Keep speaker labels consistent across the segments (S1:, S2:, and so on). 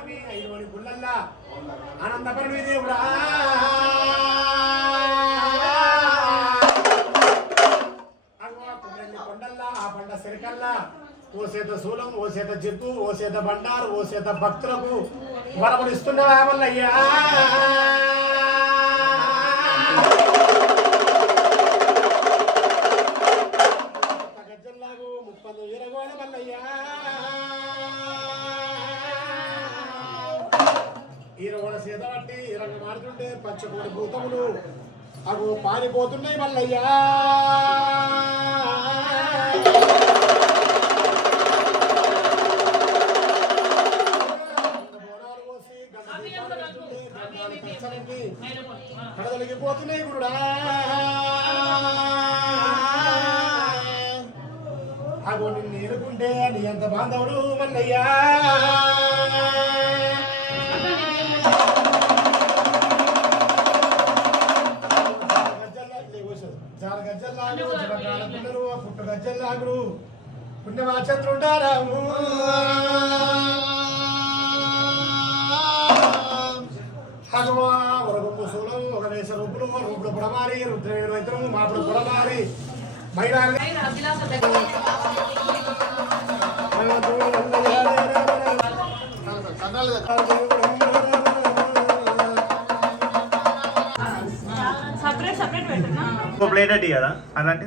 S1: స్వామి ఐదువని గుళ్ళల్లా. ఆనందపరుడు దేవుడా కొండల్లా ఆ పండ సిరికల్లా. ఓ సేత శూలం ఓ సేత జిత్తు ఓ సేత బండారు ఓ సేత భక్తులకు వరములు ఇస్తున్నావా మల్లయ్యా మారుతుంటే భూతములు అవి పారిపోతున్నాయి మల్లయ్యా. బోనాలు కడదలిగిపోతున్నాయి గురుడా. అగో నిన్ను ఎరుకుంటే నీ ఎంత బాంధవుడు మల్లయ్యా. పుణ్యమాచంద్రుండారాము హగవా వరగుంపు సూలం ఒక వేస రూపులు రూపుడు పుడమారి రుద్రవీరు వైద్యము మాపుడు పుడమారి. మైదాన
S2: సపరేట్ సపరేట్ పెట్టనా?
S3: ప్లేట్ అట్టి కదా అలాంటి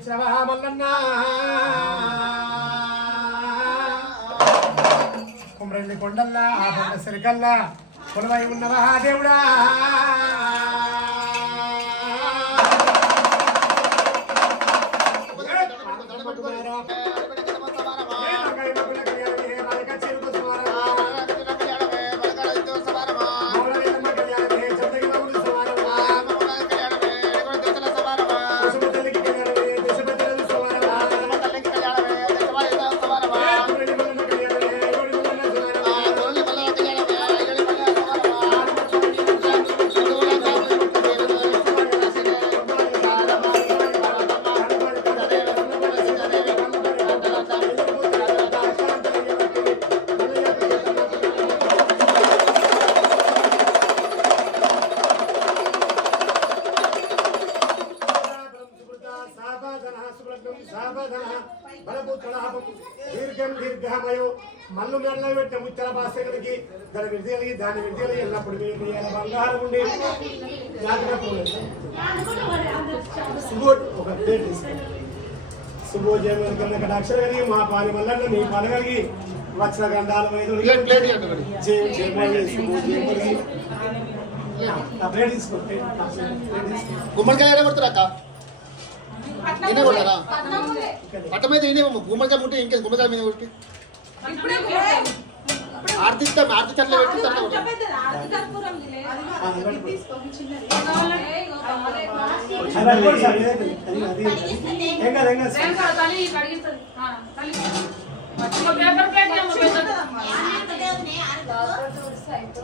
S1: ఆడపిల్లలు మల్లన్న కుమ్రెల్లి కొండల్లా ఆ కొండ సిరికల్లా కొలువై ఉన్నవా దేవుడా you. దీర్ఘం దీర్ఘమయో మల్లు మెల్ల పెట్టే ముచ్చల భాషకి దాని విడిది కలిగి దాని విడిది కలిగి ఎల్లప్పుడు బంగారం ఉండి ఒక సుభోజయం కన్నా అక్షర కలిగి మా పాలి మల్లన్న మీ పాలు కలిగి వచ్చిన గంధాల తీసుకోండి
S4: గుమ్మడికాయ కొడుతురా అక్క నేనే కొట్టారా పట్టమైతే నేనే గుమ్మడికాయ ముట్టి ఇంకేం గుమ్మడికాయ మీద కొట్టి ఆర్తిస్తా ఆర్తిస్తా పెట్టి తర్వాత కొట్టాలి.
S1: అది పట్టుకోండి సార్, ఇదే అది- అది- ఏం కాదు, ఏం కాదు సార్.
S2: దేనికో తల్లి కడిగిస్తుంది. ఆ, తల్లి. ఒక పేపర్ ప్లేట్ ఏమో పెద్దది.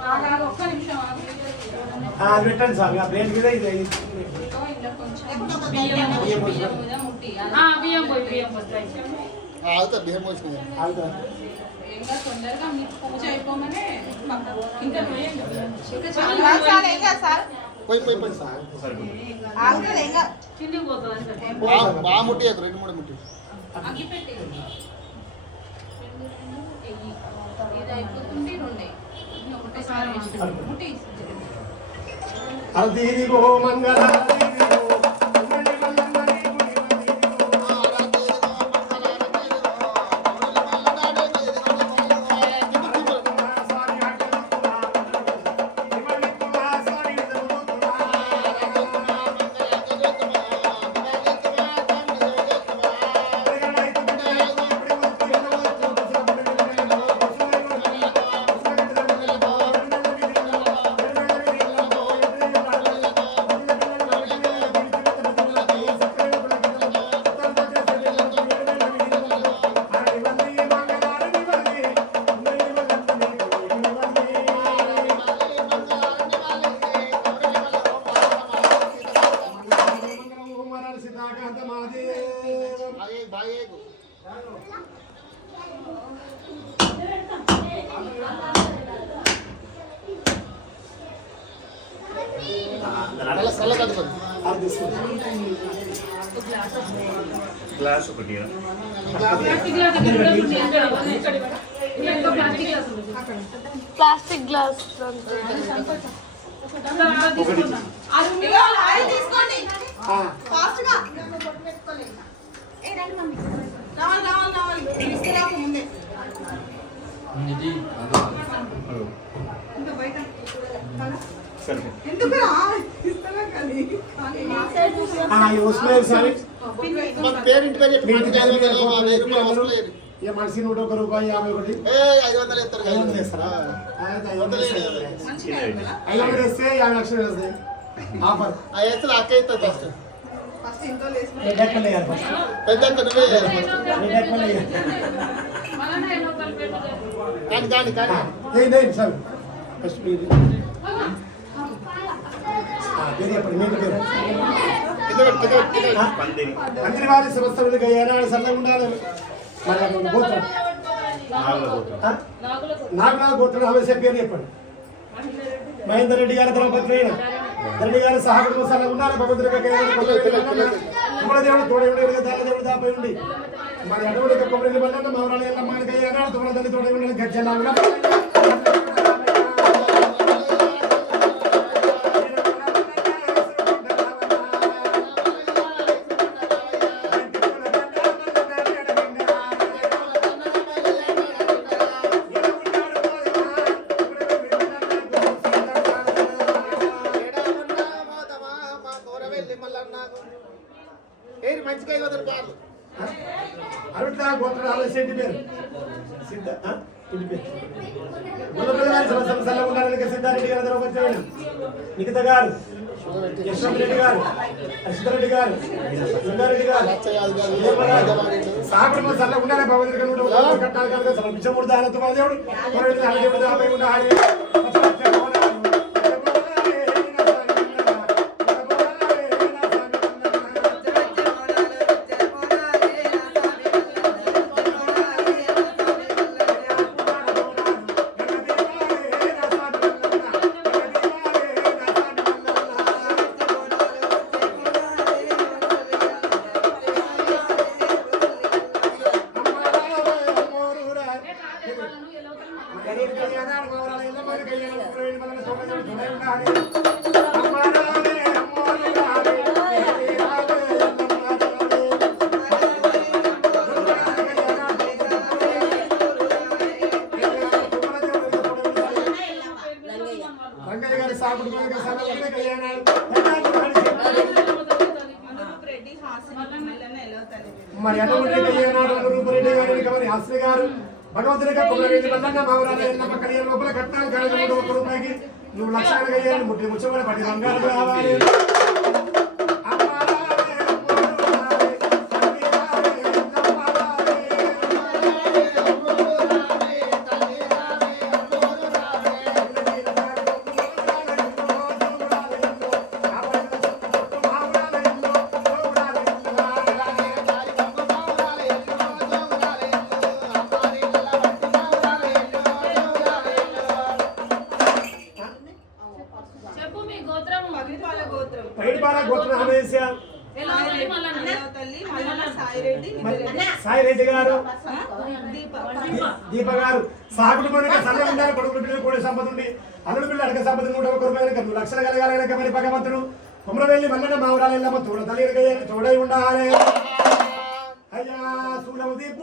S2: ఆగు, ఆగు, ఒక్క నిమిషం ఆగు.
S1: ఆ, అది పెట్టండి సార్ ఆ ప్లేట్ మీద ఇది ఇది.
S2: బియ్యం పోయి పోయి
S4: పోసిన
S2: తొందరగా మీకు పూజ అయిపోగానే ఇంకా వేయండి.
S4: పోయి పోయి పోయి
S2: కిందికి పోతుంది అంటే
S4: బా- బాగా ముట్టి రెండు మూడు ముట్టి.
S2: అగ్గిపెట్టి రెండు. రెండు
S1: ఏ మనిషి నూట ఒక రూపాయి యాభై ఒకటి
S4: ఏ ఐదు వందలు ఇస్తారు
S1: ఐదు వందలు వేస్తారా అయితే ఐదు వందలు వేస్తారా?
S2: మంచిగా ఉంది కదా?
S1: ఐదు వందలు వేస్తే యాభై లక్షలు వేస్తాయి ఆఫర్
S4: ఆ వేస్తే అక్క ఇస్తుంది ఫస్ట్
S5: ఫస్ట్ ఇంట్లో లేచి
S1: రెడ్ ఎక్కలు వేయాలి ఫస్ట్
S4: పెద్ద అక్క నువ్వే వేయాలి ఫస్ట్
S1: రెడ్ ఎక్కలు వేయాలి
S2: మళ్ళా ఎన్నో రూపాయలు పెట్టు.
S4: కానీ కానీ కానీ
S1: ఏంటి ఏంటి సార్ ఫస్ట్ మీరు ఆ, పేరు చెప్పండి మీ పేరు
S4: కింద పెట్టు,
S3: పందిరి
S1: అందరి వారి సంవత్సరాలు ఏనాడు సల్లగా ఉండాలి. మరి గోత్రం.
S3: నాలుగో గోత్రం.
S1: ఆ? పేరు చెప్పండి. మహేందర్ రెడ్డి గారి ద్రౌపది రెడ్డి గారు సహకారం సల్లగా ఉండాలి. భగవంతుడి దేవుడు తోడే దేవుడు దాపై ఉండి. మరి అటువంటి కొబ్బరి బండ మౌరాలు ఎల్ల మనకి అన్నాడు. తోడే ఉండాలి సిద్ధారెడ్డి గారి ద్రౌపది నిఖిత గారు యశ్వంత్ రెడ్డి గారు అశ్వరెడ్డి గారు సుందారెడ్డి గారు సాగుడు సల్ల ఉండాలి భగవంతుడి కనుక కట్టాలి కనుక సమర్పించకూడదు దానితో మన దేవుడు కొరడు దాని దేవుడు ఆపై ఉండాలి మరి అటువంటి కళ్యాణాలు రూపరెడ్డి గారు కమరి హాస్ని గారు. భగవంతుని కుమరెడ్డి మల్లన్న బావరాల ఎల్లమ్మ కళ్యాణ లోపల కట్టాలి కాదు మూడు రూపాయికి నువ్వు లక్షాలు కయ్యాలి ముట్టి ముచ్చబడి పది రంగాలు కావాలి సాయి రెడ్డి గారు.
S5: దీప
S1: గారు మనక సల్ల ఉండాలి కొడుకులు పిల్లలు కూడా సంపద ఉండి. అల్లుడు పిల్లలు అడగ సంపద నూట ఒక రూపాయలు కనుక లక్షలు కలగాలి మరి భగవంతుడు. కుమ్రవెల్లి మల్లన్న మావరాలు ఎల్లమ్మ తోడ తల్లి తోడై ఉండాలి. అయ్యా సూడవు దీపు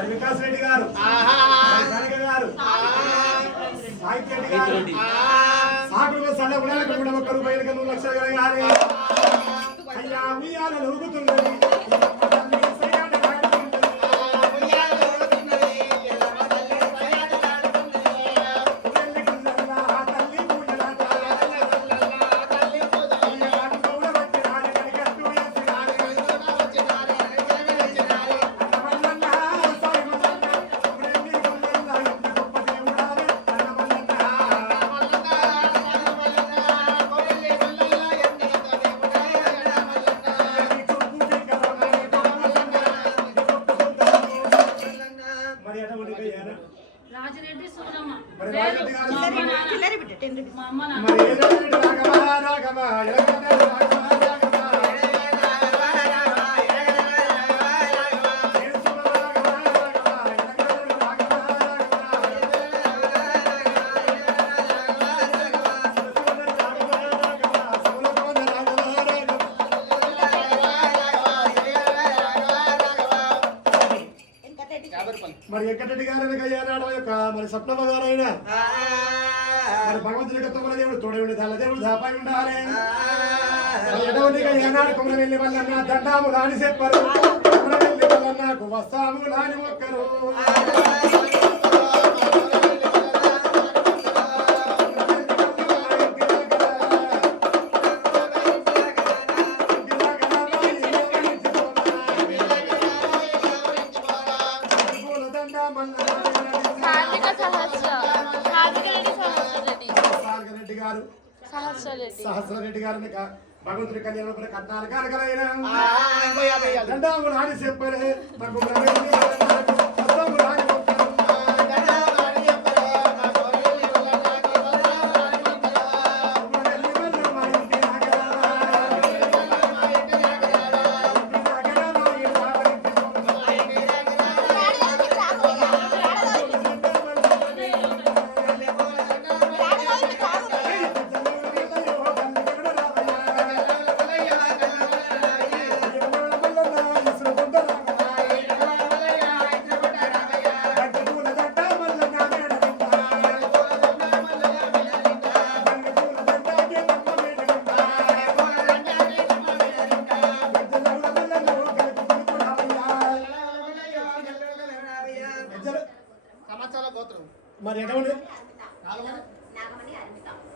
S1: మరి వికాస్ రెడ్డి గారు. కనక గారు. సాహిత్య రెడ్డి గారు. సాకుడు సల్ల గుణాలకు కూడా ఒక్క రూపాయలు కన్ను లక్షలు కలగాలి అయ్యా ఉయ్యాల ఊగుతున్నది మరి వెంకటరెడ్డి గారు కయ్యారాడు యొక్క మరి సప్నమ్మ గారైనా? మరి భగవంతుని యొక్క తొమ్మిది దేవుడు తోడేవుడు తల్ల దేవుడు దాపై ఉండాలి. వెళ్ళి వల్లన్న దండాము రాని చెప్పరు. కుమర వెళ్ళి వల్లన్నకు వస్తాము రాని మొక్కరు. కళ్యాణం కట్నాలు
S4: ఇవ్వాలి.
S1: దండాము రాని చెప్పరే నాకు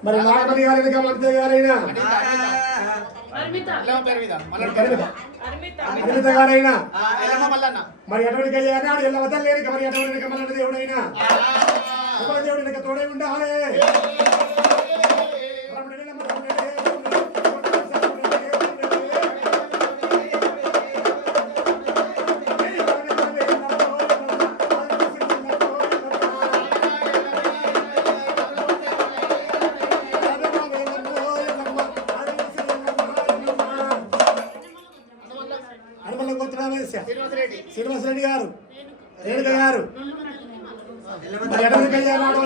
S1: మరి
S4: నాగమణి
S1: గారి గారైనా?
S6: అర్మిత.
S1: అనిత గారైనా? మరి ఎటువంటి అయ్యాడు ఎల్ల వదలు లేని మరి ఎటువంటి మల్లన్న దేవుడైనా? దేవుడి తోడై ఉండాలి.
S4: శ్రీనివాసరెడ్డి
S1: గారు. రేణుక. గారు.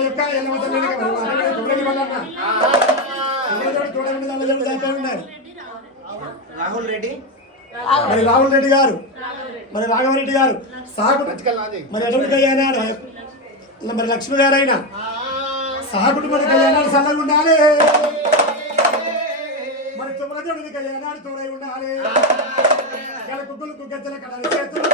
S1: యొక్క ఉన్నారు
S7: రాహుల్ రెడ్డి.
S1: మరి రాహుల్ రెడ్డి గారు. మరి రాఘవరెడ్డి గారు.
S4: నాది.
S1: మరి ఎటువంటి కళ్యాణాడు మరి లక్ష్మి గారైనా. సాగుడు మరి కళ్యాణాలు చల్లగా ఉండాలి. మరి తొమ్మిది కళ్యాణాలు తోడై ఉండాలి. గల కుక్కలకు గజ్జల కడాలి. చేతులు.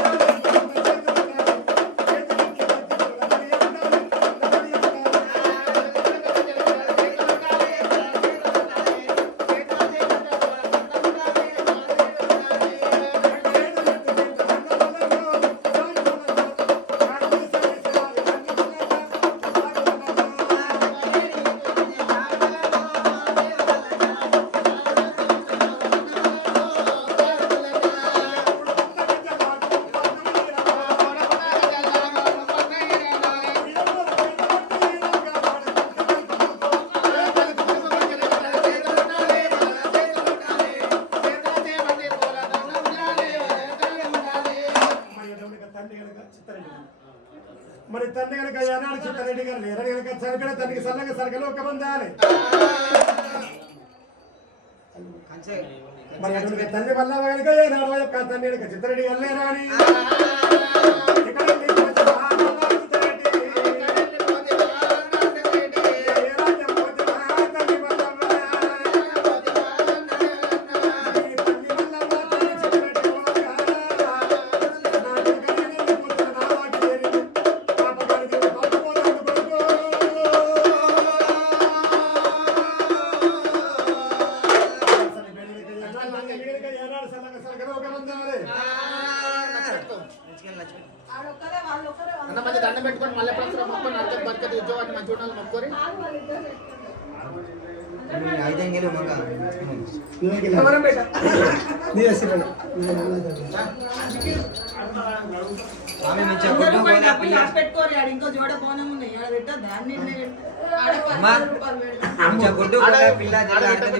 S1: తండ్రి కనుక ఏనాడు చిత్తరెడ్డి గారు లేరని కనుక చనిపోయిన తండ్రికి సల్లగా సరకలు ఒక పొందాలి మరి తండ్రి వల్ల కనుక ఏనాడు యొక్క తండ్రి యొక్క చిత్తరెడ్డి వల్లే రాని ఇక్కడ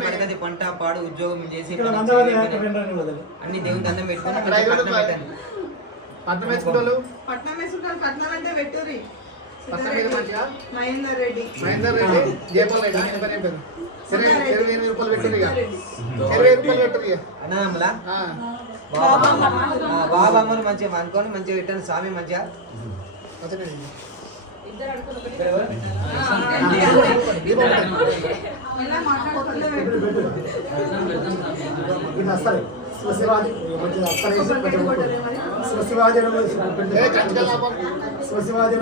S7: పడగది పంట పాడు ఉద్యోగం చేసి అన్ని దేవుని దండం పెట్టుకొని
S4: పట్నం వేసుకుంటారు
S5: పట్నం వేసుకుంటారు. పట్నం అంటే పెట్టుర్రి. మహేందర్ రెడ్డి.
S4: మహేందర్ రెడ్డి జయపాల్ రెడ్డి ఆయన పేరు ఏం పేరు సరే ఇరవై ఎనిమిది రూపాయలు పెట్టారు ఇక. ఇరవై రూపాయలు పెట్టారు ఇక.
S7: అన్నదమ్ములా
S4: ఆ.
S7: బాబా అమ్మలు మంచిగా అనుకొని మంచిగా పెట్టండి స్వామి మంచిగా.
S4: అతనే.
S5: ఇలా మాట్లాడుకుంటూ
S1: శివాజీ శివాజీ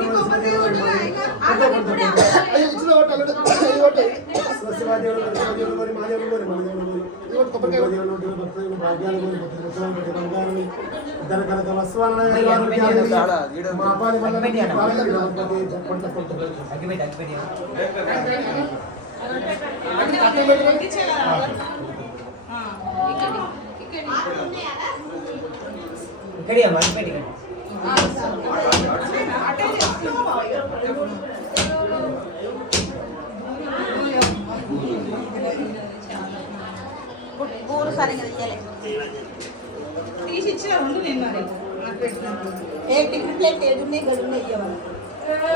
S4: ఏ కంచిగా లాభం
S1: శివాజీ
S4: అయ్యో ఇచ్చిన ఒకటి అల్లుడు ఇది ఒకటి
S1: శివాజీ
S4: ఇది ఒకటి కొబ్బరికాయ
S7: అగ్గిపెట్టి అగ్గిపెట్టి
S4: పట్నం పెట్టుకొని
S7: ఇక్కడి అగ్గిపెట్టి
S5: ఊరు సరిగ్గా తీయలే
S2: తీసి ఇచ్చిన రెండు నేను మరి నాకు పెట్టినట్టు.
S5: ఏ టిఫిన్ ప్లేట్ ఏడున్నాయి గడున్నాయి ఇవ్వాలి
S4: ఆ,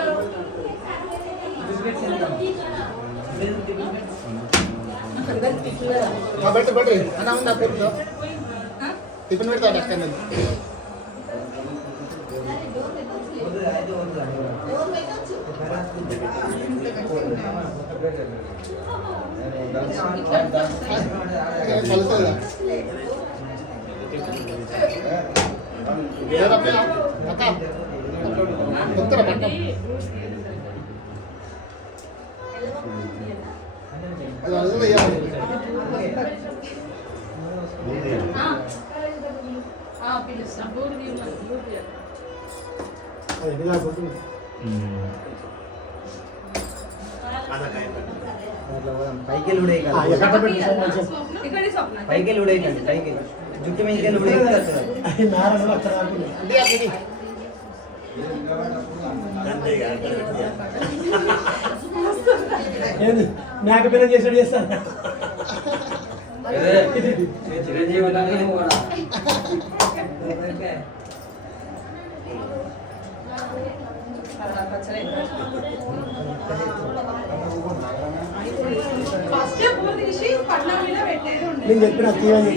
S4: పెట్టు పెట్టు అన్న ఉందా పెట్టుతో టిఫిన్ పెడతా అక్కడ అక్క కొత్తరా పట్టం
S7: పైకి వెళ్ళి ఉడే
S2: ఇక్కడి స్వప్న
S7: పైకి వెళ్ళి ఉడేయకండి పైకి జుట్టు మీద వెళ్ళి ఉడేస్తారు
S4: ఇది అది.
S1: మేక పిల్ల చేసాడు చేస్తాను. నేను చెప్పిన దేవుడు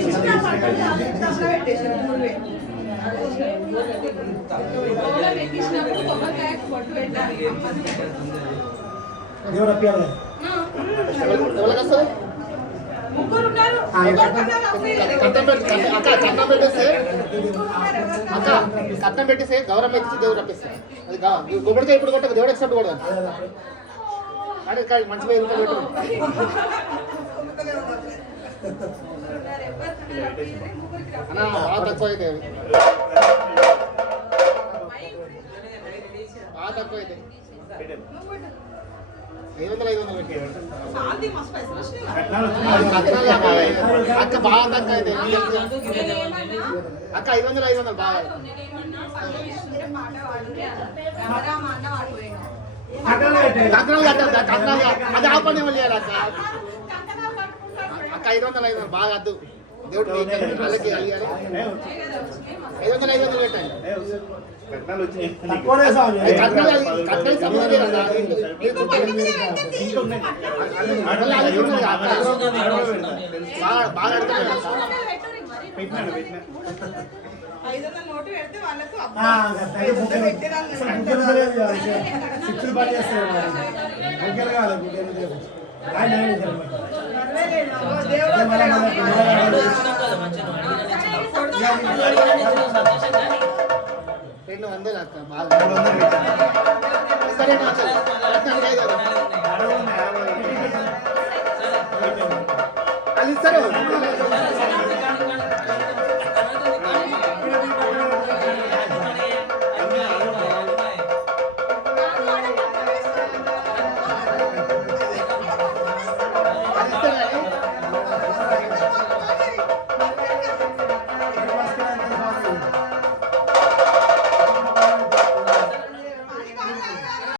S4: కట్నం పెట్టేసే గౌరవం ఎత్తి దేవుడు రప్పిస్తాడు. అది గా గుమ్మడికాయ ఇప్పుడు కొట్ట దేవుడు ఎక్సెప్ట్ కూడా అడే కాదు మంచి వేరు అన్న బాగా తక్కువ అయితే అక్క బాగా తక్కువ అయితే అక్క ఐదు వందలు ఐదు వందలు బాగా కంకణాలు కట్టాలి కంకణాలు అది ఆపండి మళ్ళీ అక్క అక్క ఐదు వందలు ఐదు వందలు బాగా వద్దు దేవుడు వాళ్ళకి ఐదు వందలు ఐదు వందలు పెట్టండి. కాదు,
S1: బుగ్గలు తెలియదు. ఆయన
S4: రెండు వందలు అక్క బాగా